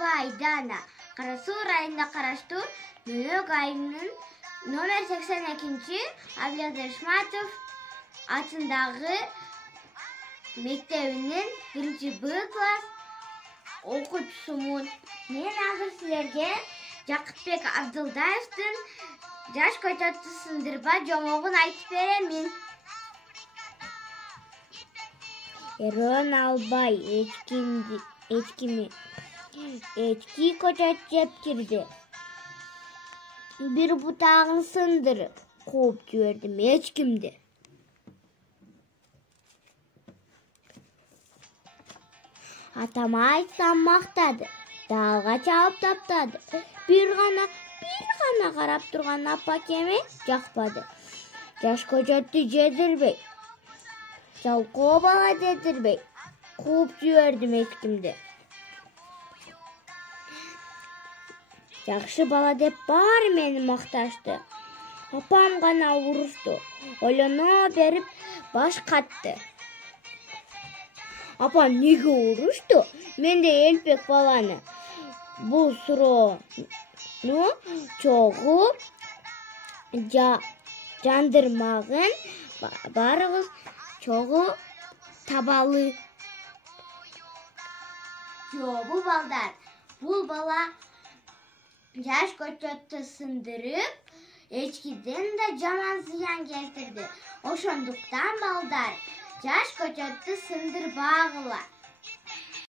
Налба Айдана Карасу районуна караштуу Мөлөк айылынын номер 82 Абилер Ишматов атындагы мектебинин 1-Б класс окуучусумун. Мен азыр силерге Жакытбек Абдылдаевдин жаш көчөтү сындырба жомогун айтып беремин. Эрон албай эчки көчөт жеп кирди. Бир бутагын сындырып кууп жибердим эчкимди. Атама айтсам мактады, далга чалып таптады. Бир гана карап турган апакеме жакпады. Жаш көчөттү жедирбей, жалкоо бала жедирбей кууп жибердим эчкимди. Жакшы бала деп баары мени макташты. Апам гана урушту, ойлоно берип баш катты. Апам неге урушту? Менде элпек баланы. Бул суроону чогуу жандырмагын барыбыз чогуу табалы. Жобу балдар, бул бала жаш көчөттү сындырып, эчкиден да жаман зыян келтирди. Ошондуктан балдар, жаш көчөттү сындырбагыла.